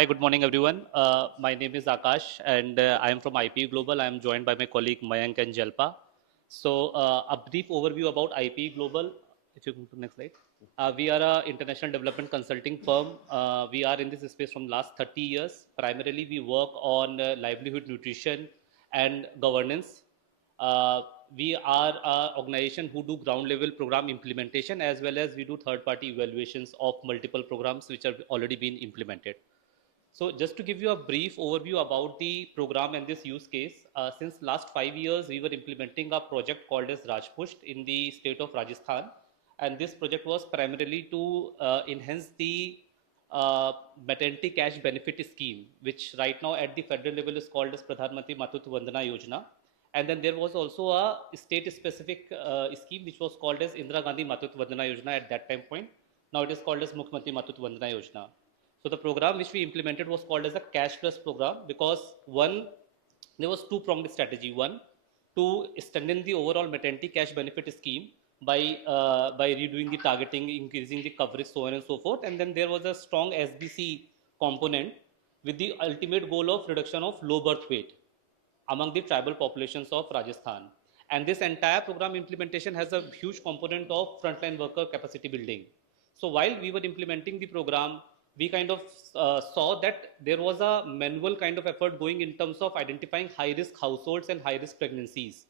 Hi, good morning, everyone. My name is Akash, and I am from IPE Global. I am joined by my colleague Mayank and Jalpa. So, a brief overview about IPE Global. If you go to the next slide. We are an international development consulting firm. We are in this space from last 30 years. Primarily, we work on livelihood, nutrition, and governance. Uh, we are an organization who do ground level program implementation, as well as we do third party evaluations of multiple programs which have already been implemented. So just to give you a brief overview about the program and this use case, since last 5 years, we were implementing a project called as Rajpusht in the state of Rajasthan. And this project was primarily to enhance the maternity cash benefit scheme, which right now at the federal level is called as Pradhan Mantri Matutva Vandana Yojana. And then there was also a state specific scheme which was called as Indira Gandhi Matutva Vandana Yojana at that time point. Now it is called as Mukhyamantri Matutva Vandana Yojana. So the program which we implemented was called as a cash plus program because one, there was two-pronged strategy. One, to strengthen the overall maternity cash benefit scheme by redoing the targeting, increasing the coverage, so on and so forth. And then there was a strong SBC component with the ultimate goal of reduction of low birth weight among the tribal populations of Rajasthan. And this entire program implementation has a huge component of frontline worker capacity building. So while we were implementing the program, we kind of saw that there was a manual kind of effort going in terms of identifying high risk households and high risk pregnancies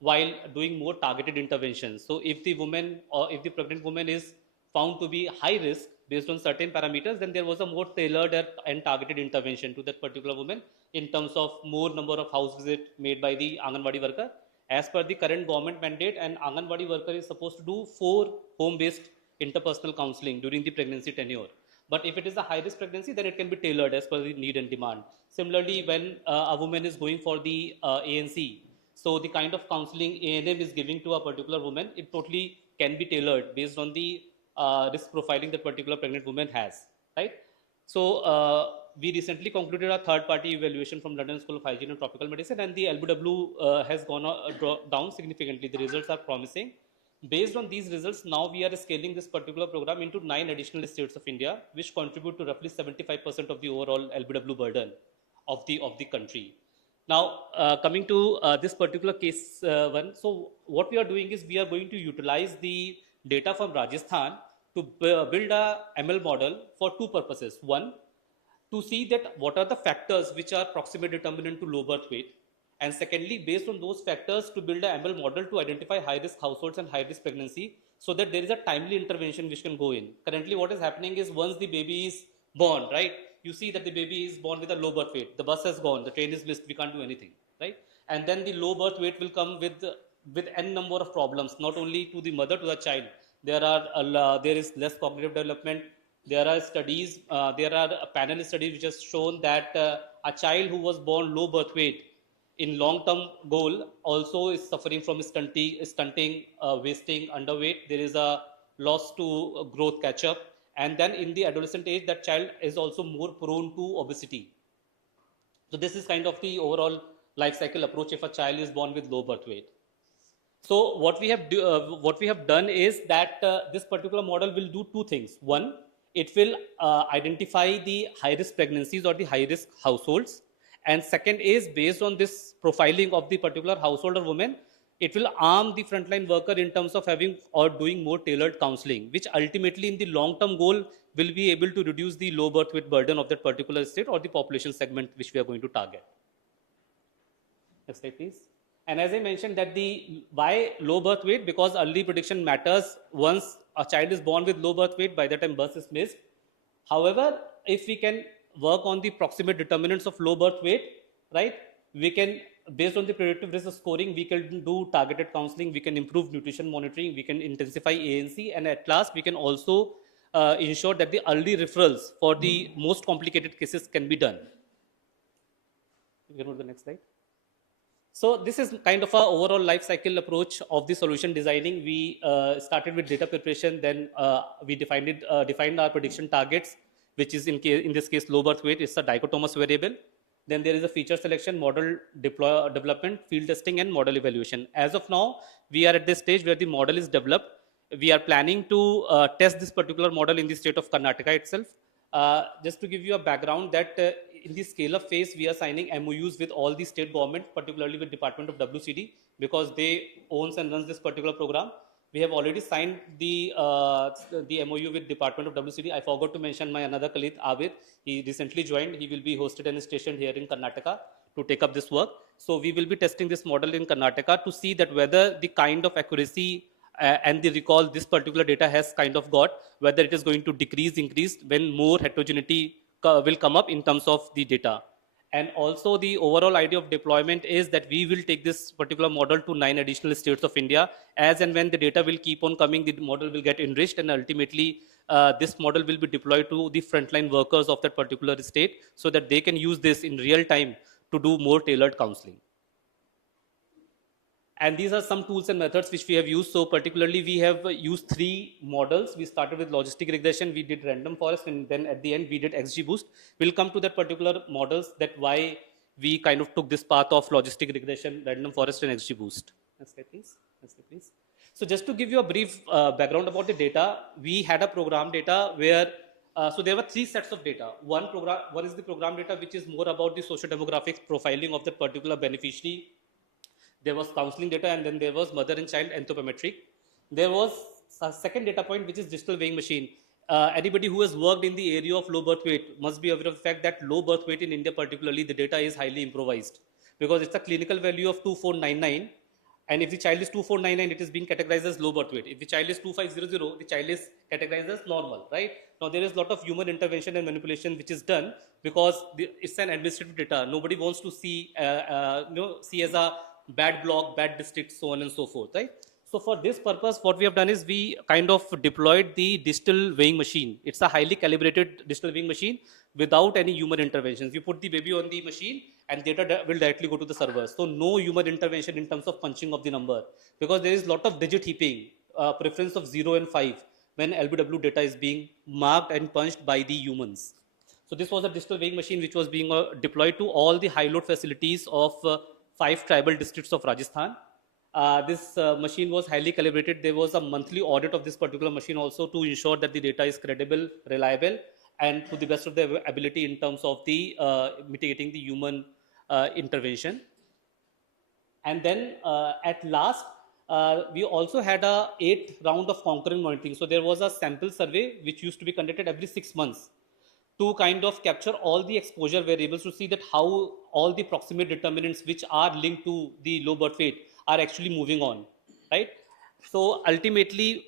while doing more targeted interventions. So if the woman or if the pregnant woman is found to be high risk based on certain parameters, then there was a more tailored and targeted intervention to that particular woman in terms of more number of house visits made by the Anganwadi worker. As per the current government mandate, an Anganwadi worker is supposed to do 4 home-based interpersonal counseling during the pregnancy tenure. But if it is a high-risk pregnancy, then it can be tailored as per the need and demand. Similarly, when a woman is going for the ANC, so the kind of counseling ANM is giving to a particular woman, it totally can be tailored based on the risk profiling that particular pregnant woman has, right? So we recently concluded a third-party evaluation from London School of Hygiene and Tropical Medicine, and the LBW has gone down significantly. The results are promising. Based on these results, now we are scaling this particular program into 9 additional states of India, which contribute to roughly 75% of the overall LBW burden of the country. Now, coming to this particular case one, so what we are doing is we are going to utilize the data from Rajasthan to build a ML model for 2 purposes. One, to see that what are the factors which are proximate determinant to low birth weight. And secondly, based on those factors, to build an ML model to identify high-risk households and high-risk pregnancy so that there is a timely intervention which can go in. Currently, what is happening is once the baby is born, right, you see that the baby is born with a low birth weight. The bus has gone, the train is missed, we can't do anything, right? And then the low birth weight will come with n number of problems, not only to the mother, to the child. There is less cognitive development. There are studies, there are panel studies which has shown that a child who was born low birth weight in long-term goal also is suffering from stunting, wasting, underweight. There is a loss to growth catch-up. And then in the adolescent age, that child is also more prone to obesity. So this is kind of the overall life cycle approach if a child is born with low birth weight. So what we have done is that this particular model will do 2 things. One, it will identify the high-risk pregnancies or the high-risk households. And second is based on this profiling of the particular household or woman, it will arm the frontline worker in terms of having or doing more tailored counseling, which ultimately in the long-term goal will be able to reduce the low birth weight burden of that particular state or the population segment which we are going to target. Next slide, please. And as I mentioned that why low birth weight? Because early prediction matters. Once a child is born with low birth weight, by the time birth is missed. However, if we can work on the proximate determinants of low birth weight, right? We can, based on the predictive risk scoring, we can do targeted counseling, we can improve nutrition monitoring, we can intensify ANC, and at last we can also ensure that the early referrals for the most complicated cases can be done. You can go to the next slide. So this is kind of our overall life cycle approach of the solution designing. We started with data preparation, then we defined our prediction targets, which is in this case low birth weight. It's a dichotomous variable. Then there is a feature selection, model development, field testing, and model evaluation. As of now, we are at this stage where the model is developed. We are planning to test this particular model in the state of Karnataka itself. Just to give you a background that in the scale-up phase, we are signing MOUs with all the state government, particularly with Department of WCD, because they owns and runs this particular program. We have already signed the MOU with Department of WCD. I forgot to mention my another colleague, Abid. He recently joined. He will be hosted and stationed here in Karnataka to take up this work. So we will be testing this model in Karnataka to see that whether the kind of accuracy and the recall this particular data has kind of got, whether it is going to decrease, increase when more heterogeneity will come up in terms of the data. And also the overall idea of deployment is that we will take this particular model to 9 additional states of India. As and when the data will keep on coming, the model will get enriched, and ultimately this model will be deployed to the frontline workers of that particular state so that they can use this in real time to do more tailored counseling. And these are some tools and methods which we have used. So particularly we have used 3 models. We started with logistic regression, we did random forest, and then at the end we did XGBoost. We'll come to that particular models, that why we kind of took this path of logistic regression, random forest, and XGBoost. Next slide, please. Next slide, please. So just to give you a brief background about the data, we had a program data where so there were 3 sets of data. One is the program data, which is more about the socio-demographic profiling of the particular beneficiary. There was counseling data, and then there was mother and child anthropometric. There was a second data point, which is digital weighing machine. Anybody who has worked in the area of low birth weight must be aware of the fact that low birth weight in India particularly, the data is highly improvised because it's a clinical value of 2499. And if the child is 2499, it is being categorized as low birth weight. If the child is 2500, the child is categorized as normal, right? Now there is a lot of human intervention and manipulation which is done because it's an administrative data. Nobody wants to see, see as a bad block, bad district, so on and so forth, right? So for this purpose, what we have done is we kind of deployed the digital weighing machine. It's a highly calibrated digital weighing machine without any human interventions. You put the baby on the machine and data will directly go to the server. So no human intervention in terms of punching of the number, because there is a lot of digit heaping, preference of 0 and 5 when LBW data is being marked and punched by the humans. So this was a digital weighing machine which was being deployed to all the high load facilities of 5 tribal districts of Rajasthan. This machine was highly calibrated. There was a monthly audit of this particular machine also to ensure that the data is credible, reliable, and to the best of their ability in terms of the mitigating the human intervention. And then at last, we also had a 8th round of concurrent monitoring. So there was a sample survey which used to be conducted every 6 months to kind of capture all the exposure variables to see that how all the proximate determinants which are linked to the low birth weight are actually moving on, right? So ultimately,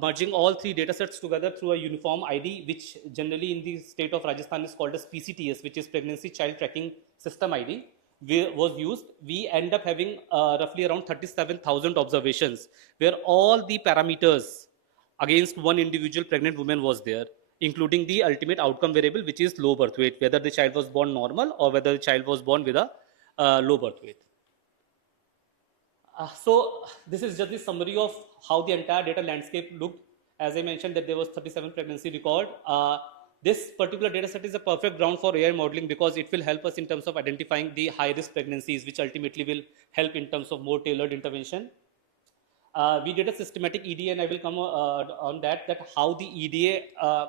merging all 3 data sets together through a uniform ID, which generally in the state of Rajasthan is called as PCTS, which is Pregnancy Child Tracking System ID, was used. We end up having roughly around 37,000 observations, where all the parameters against one individual pregnant woman was there, including the ultimate outcome variable, which is low birth weight, whether the child was born normal or whether the child was born with a low birth weight. So this is just the summary of how the entire data landscape looked. As I mentioned that there was 37 pregnancy record. This particular data set is a perfect ground for AI modeling because it will help us in terms of identifying the high risk pregnancies, which ultimately will help in terms of more tailored intervention. We did a systematic EDA, and I will come on that how the EDA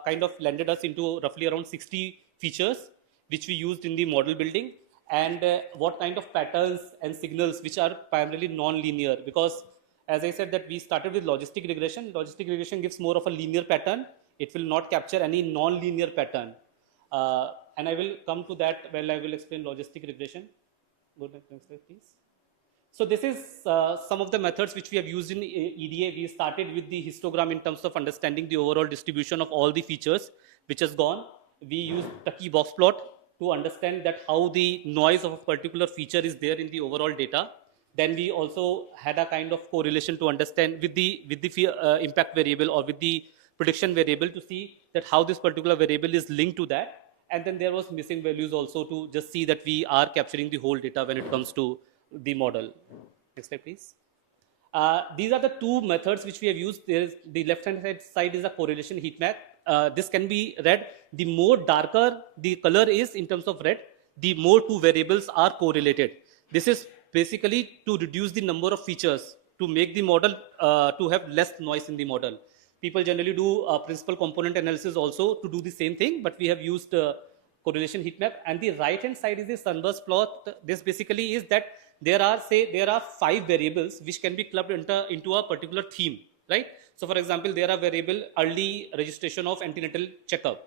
kind of landed us into roughly around 60 features, which we used in the model building, and what kind of patterns and signals which are primarily non-linear, because as I said that we started with logistic regression. Logistic regression gives more of a linear pattern. It will not capture any non-linear pattern. And I will come to that when I will explain logistic regression. Go to the next slide, please. So this is some of the methods which we have used in EDA. We started with the histogram in terms of understanding the overall distribution of all the features which has gone. We used Tucky box plot to understand that how the noise of a particular feature is there in the overall data. Then we also had a kind of correlation to understand with the impact variable or with the prediction variable to see that how this particular variable is linked to that. And then there was missing values also to just see that we are capturing the whole data when it comes to the model. Next slide, please. These are the 2 methods which we have used. The left-hand side is a correlation heat map. This can be read. The more darker the color is in terms of red, the more 2 variables are correlated. This is basically to reduce the number of features, to make the model to have less noise in the model. People generally do principal component analysis also to do the same thing, but we have used correlation heat map. And the right hand side is the sunburst plot. This basically is that there are 5 variables which can be clubbed into a particular theme, right? So for example, there are variable early registration of antenatal checkup,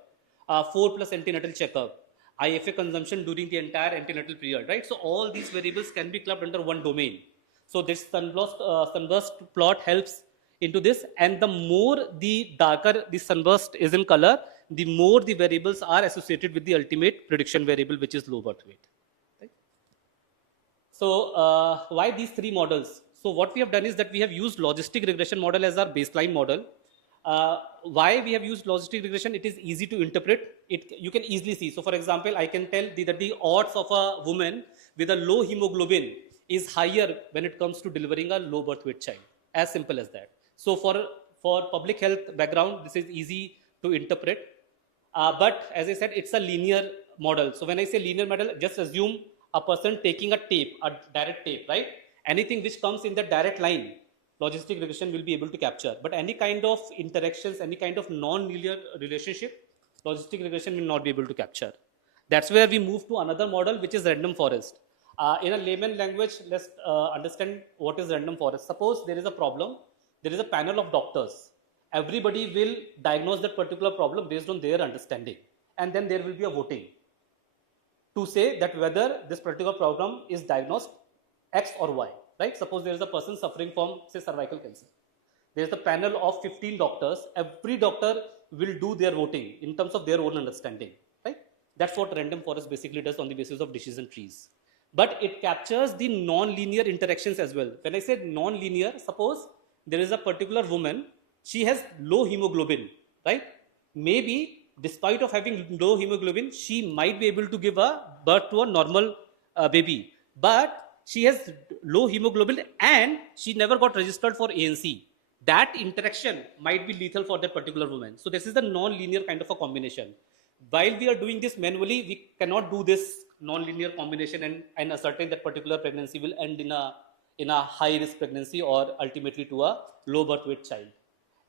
4 plus antenatal checkup, IFA consumption during the entire antenatal period, right? So all these variables can be clubbed under one domain. So this sunburst plot helps into this, and the more the darker the sunburst is in color, the more the variables are associated with the ultimate prediction variable, which is low birth weight. Right? So why these 3 models? So what we have done is that we have used logistic regression model as our baseline model. Why we have used logistic regression? It is easy to interpret. You can easily see. So for example, I can tell that the odds of a woman with a low hemoglobin is higher when it comes to delivering a low birth weight child. As simple as that. So for public health background, this is easy to interpret. But as I said, it's a linear model. So when I say linear model, just assume a person taking a tape, a direct tape, right? Anything which comes in the direct line, logistic regression will be able to capture. But any kind of interactions, any kind of non-linear relationship, logistic regression will not be able to capture. That's where we move to another model, which is random forest. In a layman language, let's understand what is random forest. Suppose there is a problem, there is a panel of doctors. Everybody will diagnose that particular problem based on their understanding. And then there will be a voting to say that whether this particular problem is diagnosed X or Y, right? Suppose there is a person suffering from, say, cervical cancer. There is a panel of 15 doctors. Every doctor will do their voting in terms of their own understanding, right? That's what random forest basically does on the basis of decision trees. But it captures the non-linear interactions as well. When I say non-linear, suppose there is a particular woman, she has low hemoglobin, right? Maybe despite of having low hemoglobin, she might be able to give a birth to a normal baby. But she has low hemoglobin and she never got registered for ANC. That interaction might be lethal for that particular woman. So this is the non-linear kind of a combination. While we are doing this manually, we cannot do this non-linear combination and ascertain that particular pregnancy will end in a high-risk pregnancy or ultimately to a low birth weight child.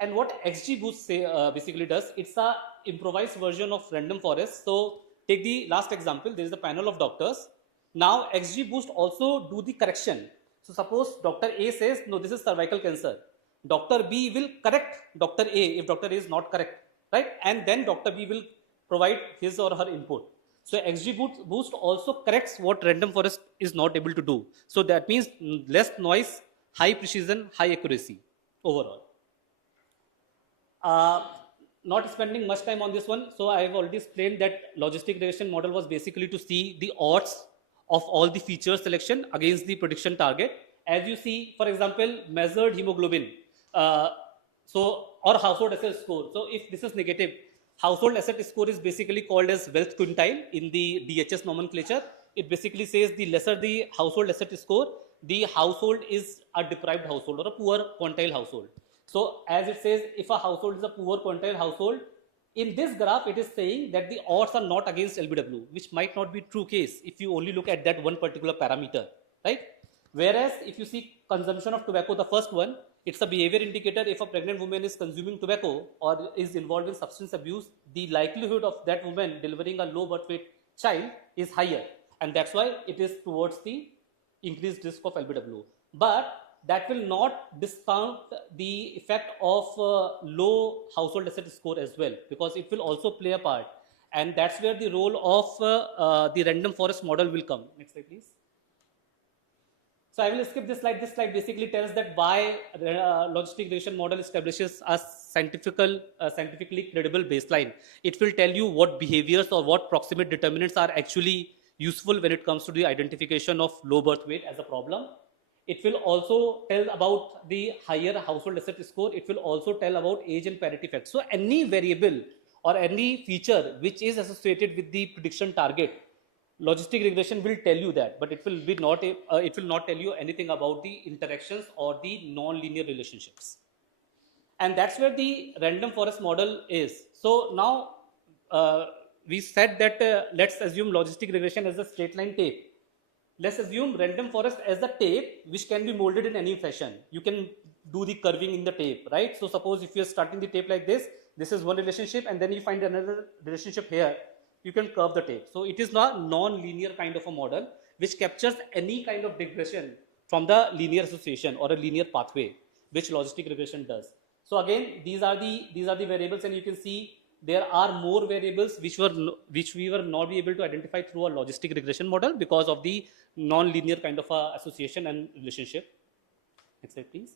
And what XGBoost basically does, it's a improvised version of random forest. So take the last example, there is a panel of doctors. Now XGBoost also do the correction. So suppose Dr. A says, no, this is cervical cancer. Dr. B will correct Dr. A if Dr. A is not correct, right? And then Dr. B will provide his or her input. So XGBoost also corrects what random forest is not able to do. So that means less noise, high precision, high accuracy overall. Not spending much time on this one. So I have already explained that logistic regression model was basically to see the odds of all the feature selection against the prediction target. As you see, for example, measured hemoglobin, or household asset score. So if this is negative, household asset score is basically called as wealth quintile in the DHS nomenclature. It basically says the lesser the household asset score, the household is a deprived household or a poor quintile household. So as it says, if a household is a poor quintile household, in this graph, it is saying that the odds are not against LBW, which might not be true case if you only look at that one particular parameter, right? Whereas if you see consumption of tobacco, the first one, it's a behavior indicator. If a pregnant woman is consuming tobacco or is involved in substance abuse, the likelihood of that woman delivering a low birth weight child is higher. And that's why it is towards the increased risk of LBW. But that will not discount the effect of low household asset score as well, because it will also play a part. And that's where the role of the random forest model will come. Next slide, please. So I will skip this slide. This slide basically tells that why logistic regression model establishes a scientifically credible baseline. It will tell you what behaviors or what proximate determinants are actually useful when it comes to the identification of low birth weight as a problem. It will also tell about the higher household asset score. It will also tell about age and parity effect. So any variable or any feature which is associated with the prediction target, logistic regression will tell you that, but it will not tell you anything about the interactions or the non-linear relationships. And that's where the random forest model is. So now we said that let's assume logistic regression as a straight line tape. Let's assume random forest as a tape which can be molded in any fashion. You can do the curving in the tape, right? So suppose if you're starting the tape like this is one relationship, and then you find another relationship here, you can curve the tape. So it is not non-linear kind of a model which captures any kind of digression from the linear association or a linear pathway, which logistic regression does. So again, these are the variables, and you can see there are more variables which we were not be able to identify through a logistic regression model because of the non-linear kind of association and relationship. Next slide, please.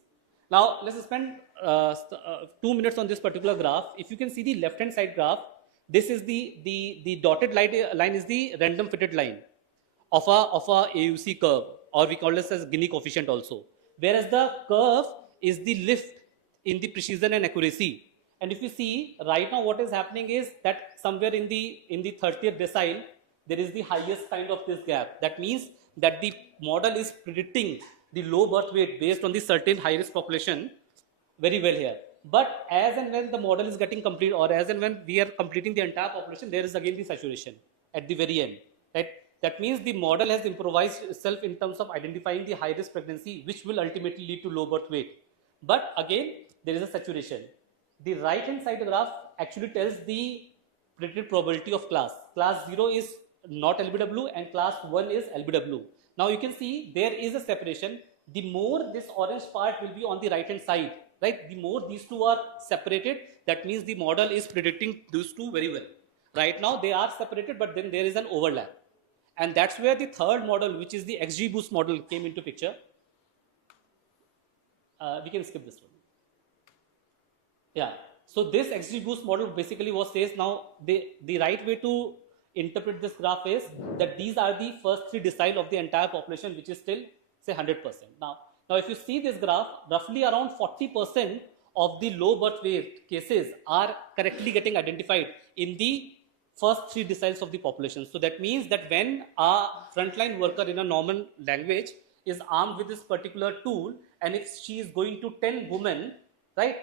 Now let's spend 2 minutes on this particular graph. If you can see the left-hand side graph, this is the dotted line is the random fitted line of a AUC curve, or we call this as Gini coefficient also. Whereas the curve is the lift in the precision and accuracy. And if you see right now, what is happening is that somewhere in the 30th decile, there is the highest kind of this gap. That means that the model is predicting the low birth weight based on the certain high risk population very well here. But as and when the model is getting complete, or as and when we are completing the entire population, there is again the saturation at the very end. Right? That means the model has improvised itself in terms of identifying the high risk pregnancy, which will ultimately lead to low birth weight. But again, there is a saturation. The right hand side graph actually tells the predicted probability of class. Class 0 is not LBW and class 1 is LBW. Now you can see there is a separation. The more this orange part will be on the right hand side, right? The more these two are separated, that means the model is predicting these two very well. Right now they are separated, but then there is an overlap. And that's where the third model, which is the XGBoost model, came into picture. We can skip this one. Yeah. So this XGBoost model basically says now the right way to interpret this graph is that these are the first 3 decile of the entire population, which is still say 100%. Now if you see this graph, roughly around 40% of the low birth weight cases are correctly getting identified in the first 3 deciles of the population. So that means that when a frontline worker in a normal language is armed with this particular tool, and if she is going to 10 women, right,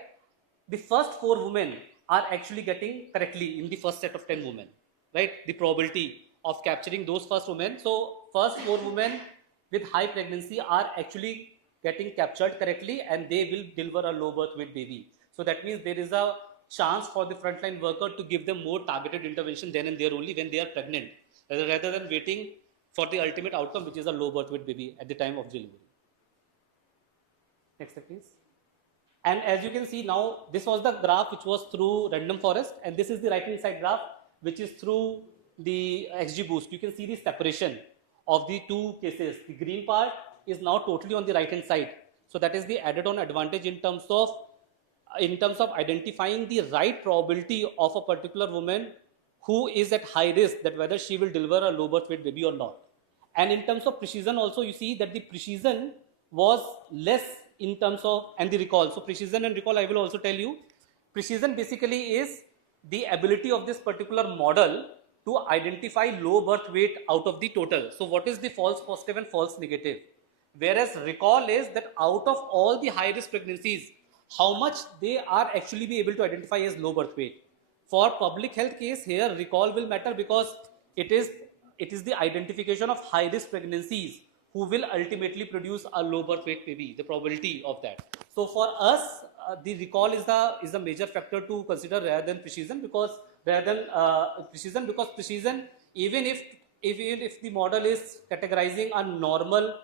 the first 4 women are actually getting correctly in the first set of 10 women, right? The probability of capturing those first women. So first 4 women with high pregnancy are actually getting captured correctly, and they will deliver a low birth weight baby. So that means there is a chance for the frontline worker to give them more targeted intervention then and there only when they are pregnant, rather than waiting for the ultimate outcome, which is a low birth weight baby at the time of delivery. Next slide, please. And as you can see now, this was the graph which was through random forest, and this is the right hand side graph which is through the XGBoost. You can see the separation of the 2 cases. The green part is now totally on the right hand side. So that is the added on advantage in terms of identifying the right probability of a particular woman who is at high risk, that whether she will deliver a low birth weight baby or not. And in terms of precision also, you see that the precision was less in terms of, and the recall. So precision and recall, I will also tell you. Precision basically is the ability of this particular model to identify low birth weight out of the total. So what is the false positive and false negative? Whereas recall is that out of all the high risk pregnancies, how much they are actually be able to identify as low birth weight. For public health case here, recall will matter because it is the identification of high risk pregnancies who will ultimately produce a low birth weight baby, the probability of that. So for us, the recall is the major factor to consider rather than precision, because precision, even if the model is categorizing a normal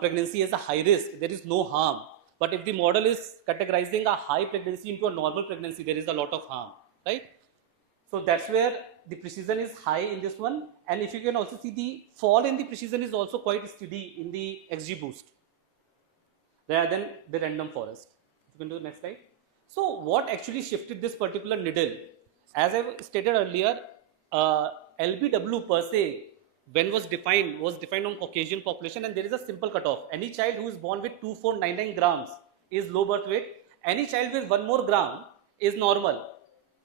pregnancy as a high risk, there is no harm. But if the model is categorizing a high pregnancy into a normal pregnancy, there is a lot of harm, right? So that's where the precision is high in this one. And if you can also see, the fall in the precision is also quite steady in the XGBoost rather than the random forest. You can do the next slide. So what actually shifted this particular needle? As I stated earlier, LBW per se, when was defined on Caucasian population, and there is a simple cutoff. Any child who is born with 2499 grams is low birth weight. Any child with 1 more gram is normal.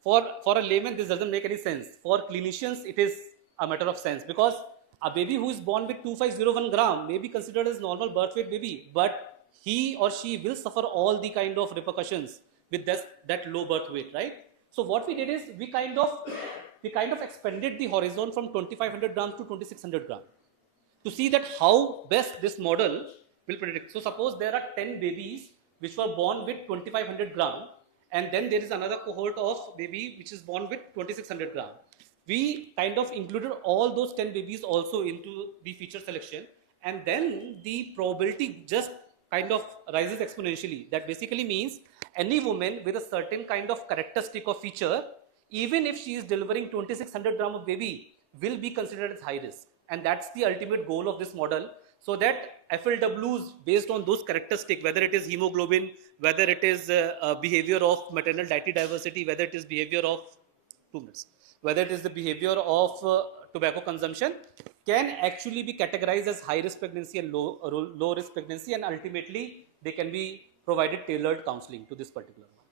For a layman, this doesn't make any sense. For clinicians, it is a matter of sense, because a baby who is born with 2501 gram may be considered as normal birth weight baby, but he or she will suffer all the kind of repercussions with that low birth weight, right? So what we did is we kind of expanded the horizon from 2500 grams to 2600 grams to see that how best this model will predict. So suppose there are 10 babies which were born with 2500 gram, and then there is another cohort of baby which is born with 2600 gram. We kind of included all those 10 babies also into the feature selection, and then the probability just kind of rises exponentially. That basically means any woman with a certain kind of characteristic or feature, even if she is delivering 2600 gram of baby, will be considered as high risk. And that's the ultimate goal of this model, so that FLWs based on those characteristics, whether it is hemoglobin, whether it is behavior of maternal dietary diversity, whether it is behavior of 2 minutes, whether it is the behavior of tobacco consumption, can actually be categorized as high risk pregnancy and low risk pregnancy, and ultimately they can be provided tailored counseling to this particular one.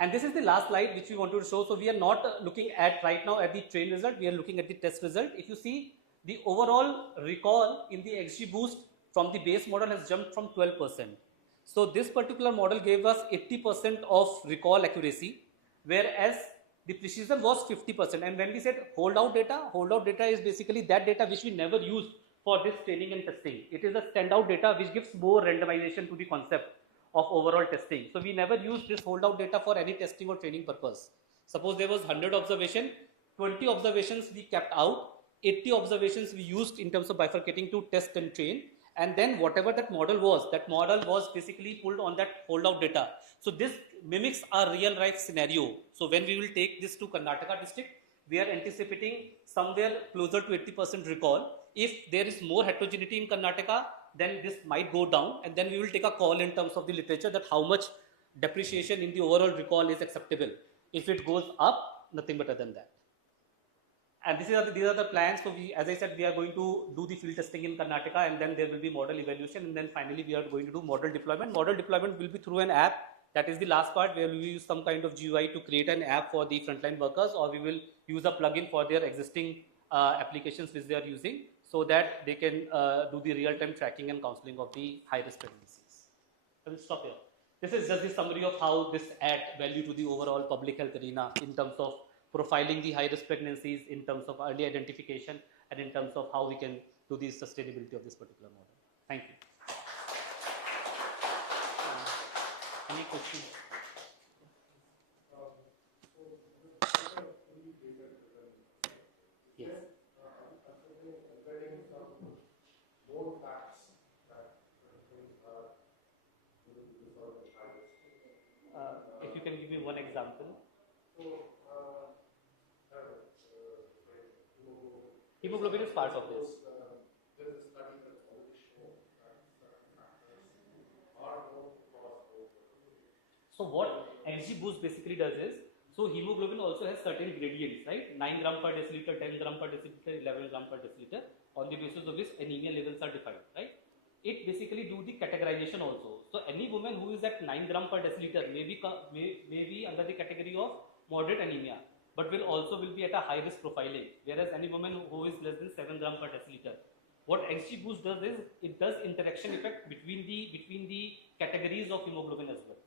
And this is the last slide which we wanted to show. So we are not looking at right now at the train result, we are looking at the test result. If you see, the overall recall in the XG boost from the base model has jumped from 12%. So this particular model gave us 80% of recall accuracy, whereas the precision was 50%. And when we said holdout data is basically that data which we never use for this training and testing. It is a standout data which gives more randomization to the concept of overall testing. So we never use this holdout data for any testing or training purpose. Suppose there was 100 observation, 20 observations we kept out, 80 observations we used in terms of bifurcating to test and train, and then whatever that model was basically pulled on that holdout data. So this mimics our real life scenario. So when we will take this to Karnataka district, we are anticipating somewhere closer to 80% recall. If there is more heterogeneity in Karnataka, then this might go down, and then we will take a call in terms of the literature that how much depreciation in the overall recall is acceptable. If it goes up, nothing better than that. And these are the plans. So we, as I said, we are going to do the field testing in Karnataka, and then there will be model evaluation, and then finally we are going to do model deployment. Model deployment will be through an app. That is the last part, where we will use some kind of GUI to create an app for the frontline workers, or we will use a plugin for their existing applications which they are using, so that they can do the real-time tracking and counseling of the high-risk pregnancies. I will stop here. This is just the summary of how this adds value to the overall public health arena in terms of profiling the high-risk pregnancies, in terms of early identification, and in terms of how we can do the sustainability of this particular model. Thank you. Any questions? Yes. If you can give me one example. Hemoglobin is part of this. So what NG boost basically does is, so hemoglobin also has certain gradients, right? 9 gram per deciliter, 10 gram per deciliter, 11 gram per deciliter, on the basis of which anemia levels are defined, right? It basically do the categorization also. So any woman who is at 9 gram per deciliter may be under the category of moderate anemia, but will be at a high risk profiling, whereas any woman who is less than 7 gram per deciliter. What XG boost does is, it does interaction effect between the categories of hemoglobin as well.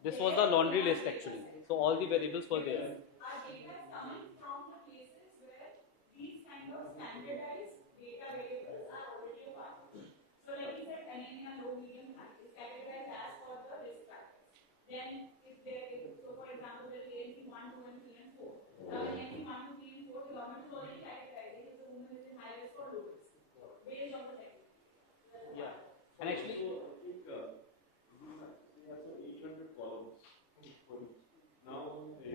This was the laundry list actually. So all the variables were there. Our data is coming from the places where these kind of standardized data variables are already a part of it. So like you said, anemia, low, medium, high is categorized as per the risk factors. Then if there is, so for example, there is ANC 1, 2, and 3, and 4. Now in ANC 1, 2, 3, and 4, the government is already categorizing if the woman is in high risk or low risk based on the technique. Yeah.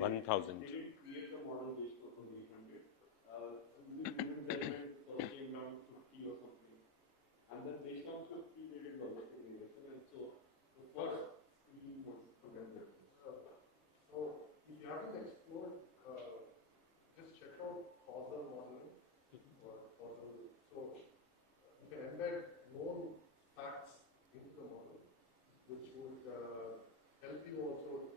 1,000. They didn't create the model based on 800. So the human judgment sort of came down to 50 or something. And then based on 50, they did logistic regression. And so the first scheme was commended. So if you haven't explored, just check out causal modeling or causal. So you can embed known facts into the model, which would help you also,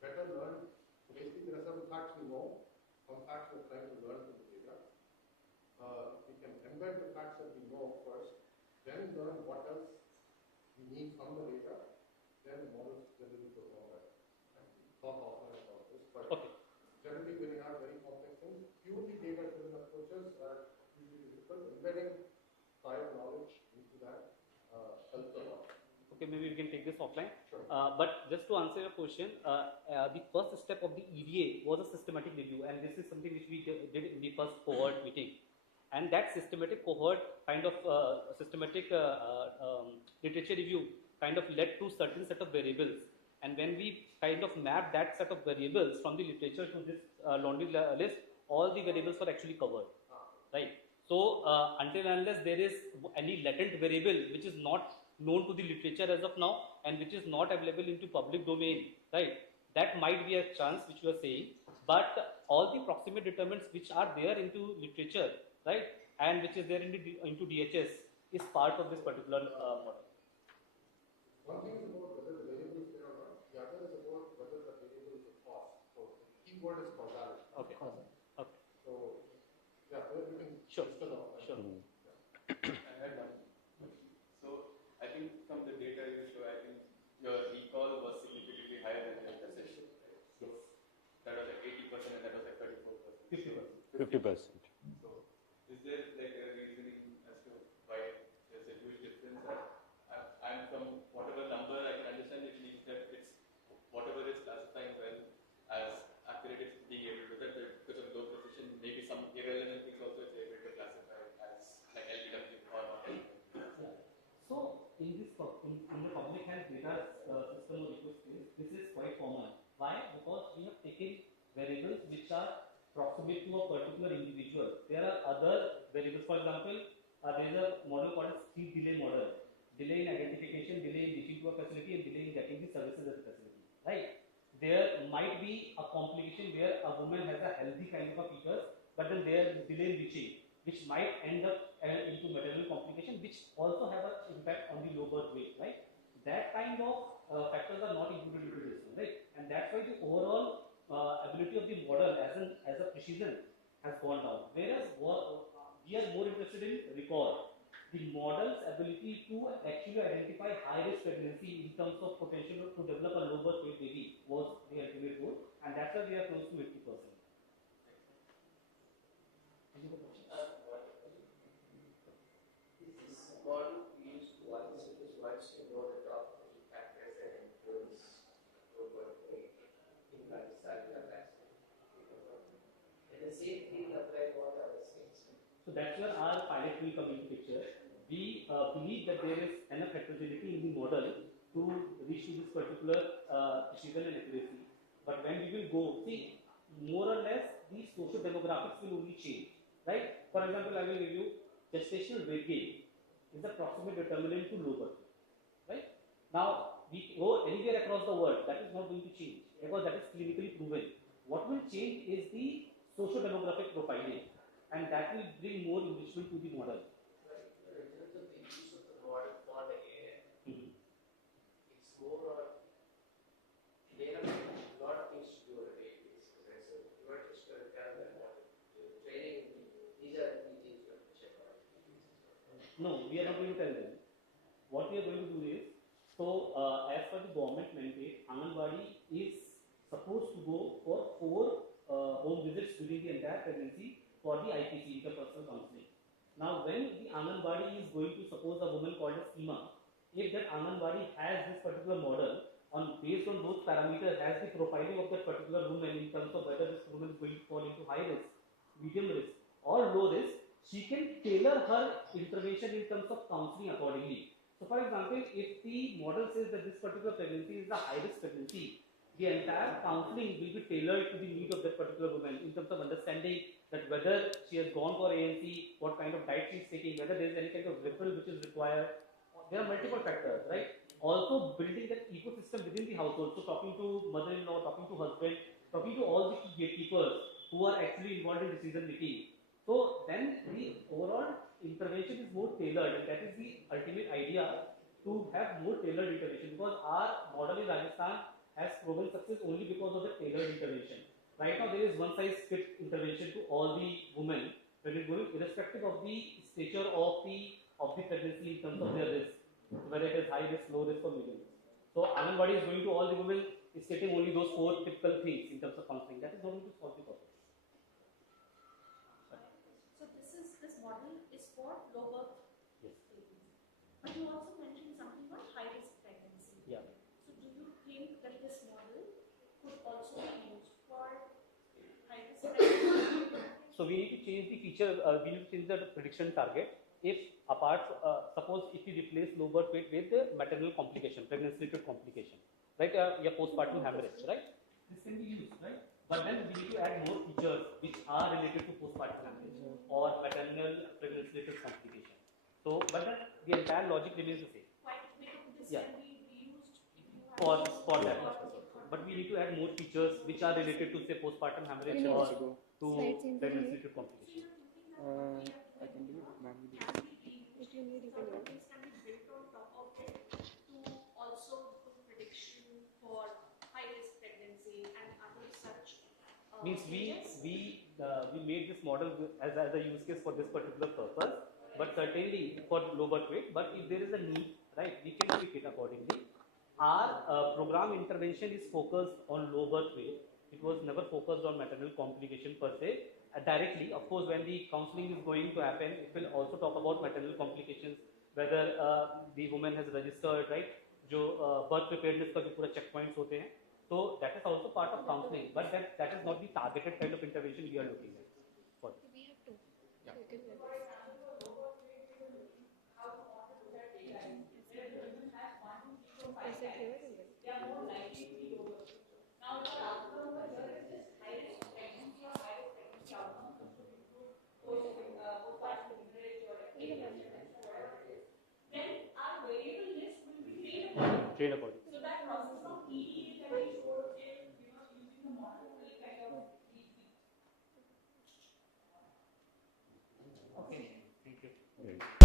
better learn. So basically, there are certain facts we know, some facts we're trying to learn from the data. We can embed the facts that we know first, then learn what else we need from the data, then the models generally perform better. Talk offline about this, but generally when you have very complex things, purely data-driven approaches are usually difficult. Embedding prior knowledge into that helps a lot. Okay, maybe we can take this offline. Sure. But just to answer your question, the first step of the EDA was a systematic review, and this is something which we did in the first cohort meeting. And that systematic cohort kind of systematic literature review kind of led to certain set of variables. And when we kind of mapped that set of variables from the literature to this laundry list, all the variables were actually covered, right? So until and unless there is any latent variable which is not known to the literature as of now and which is not available into public domain, right? That might be a chance which you are saying, but all the proximate determinants which are there into literature, right, and which is there into DHS is part of this particular model. One thing is about whether the variable is there or not. The other is about whether the variable is a cost. So the key word is causality. Okay. Okay. So yeah, we can Sure. discuss offline. Sure. I had one. So I think from the data you show, I think your recall was significantly higher than the precision. So that was like 80% and that was like 34%. 50%. So is there like a reasoning as to why there's a huge difference? And from whatever number I can understand, it means that it's whatever is classifying well as accurate, it's being able to do that. Because of low precision, maybe some irrelevant things also it's able to classify as like LBW or not. So in this in the public health data system or ecosystem, this is quite common. Why? Because we have taken variables which are proximate to a particular individual. There are other variables. For example, there is a model called speed delay model. Delay in identification, delay in reaching to a facility, and delay in getting the services at the facility. Right? There might be a complication where a woman has a healthy kind of a features, but then there is delay in reaching, which might end up into maternal complication, which also have an impact on the low birth weight. Right? That kind of factors are not included into this one, right? And that's why the overall ability of the model as a precision has gone down. Whereas we are more interested in recall. The model's ability to actually identify high-risk pregnancy in terms of potential to develop a low birth weight baby was the ultimate goal, and that's why we are close to 80%. This model used once to know the top factors and influence low birth weight in cardiovascular accident. And the same thing applied for other things. So that's where our pilot will come into picture. We believe that there is enough heterogeneity in the model to reach to this particular precision and accuracy. But when we will go, see, more or less the social demographics will only change, right? For example, I will give you gestational weight gain is the proximate determinant to low birth weight, right? Now, we go anywhere across the world, that is not going to change because that is clinically proven. What will change is the social demographic profiling, and that will bring more enrichment to the model. It's more on they have a lot of things to do on a daily basis. And so you are just going to tell them what to training. These are the things you have to check out. No, we are not going to tell them. What we are going to do is, so as per the government mandate, Anganwadi is supposed to go for 4 home visits during the entire pregnancy for the IPC, the personal counseling. Now, when the Anganwadi is going to suppose a woman called a schema, if that Anganwadi has this particular model, based on those parameters, has the profiling of that particular woman in terms of whether this woman is going to fall into high risk, medium risk, or low risk, she can tailor her intervention in terms of counseling accordingly. So, for example, if the model says that this particular pregnancy is a high risk pregnancy, the entire counseling will be tailored to the need of that particular woman in terms of understanding that whether she has gone for ANC, what kind of diet she is taking, whether there is any kind of referral which is required. There are multiple factors, right? Also building that ecosystem within the household. So talking to mother-in-law, talking to husband, talking to all the gatekeepers who are actually involved in decision making. So then the overall intervention is more tailored, and that is the ultimate idea, to have more tailored intervention, because our model in Rajasthan has proven success only because of the tailored intervention. Right now there is one size fits intervention to all the women, when it going irrespective of the stature of the pregnancy in terms of their risk, whether it is high risk, low risk, or medium risk. So Anganwadi is going to all the women, is stating only those 4 typical things in terms of counseling. That is going to solve the problem. So this model is for low birth Yes. babies. But you also mentioned something about high risk pregnancy. Yeah. So do you think that this model could also be used for high risk pregnancy? So we need to change the feature, we need to change the prediction target. If apart, suppose if we replace low birth weight with the maternal complication, pregnancy-related complication, right? Yeah, postpartum hemorrhage, right? This can be used, right? But then we need to add more features which are related to postpartum hemorrhage or maternal pregnancy-related complication. So, but then the entire logic remains the same. Quite because this Yeah. can be reused if you have For that purpose. But we need to add more features which are related to say postpartum hemorrhage or to pregnancy-related complication. I can do it manually. if you need certain things can be built on top of it to also do prediction for high risk pregnancy and other such Means changes. we made this model as a use case for this particular purpose, but certainly for low birth weight. But if there is a need, right, we can tweak it accordingly. Our program intervention is focused on low birth weight. It was never focused on maternal complication per se. Directly, of course, when the counseling is going to happen, it will also talk about maternal complications, whether the woman has registered, right? जो birth preparedness का जो पूरा checkpoints होते हैं, so that is also part of counseling, but that is not the targeted kind of intervention we are looking at. For. We have to. Yeah. You can let us. Is it clear? They are more likely to be over. Now, the outcome over here is this high risk pregnancy or high risk pregnancy outcome could include postpartum hemorrhage or whatever it is. Then our variable risk will be trainable. Train according. So that process from EDA that we showed in using the model will kind of be easy. Okay. Thank you.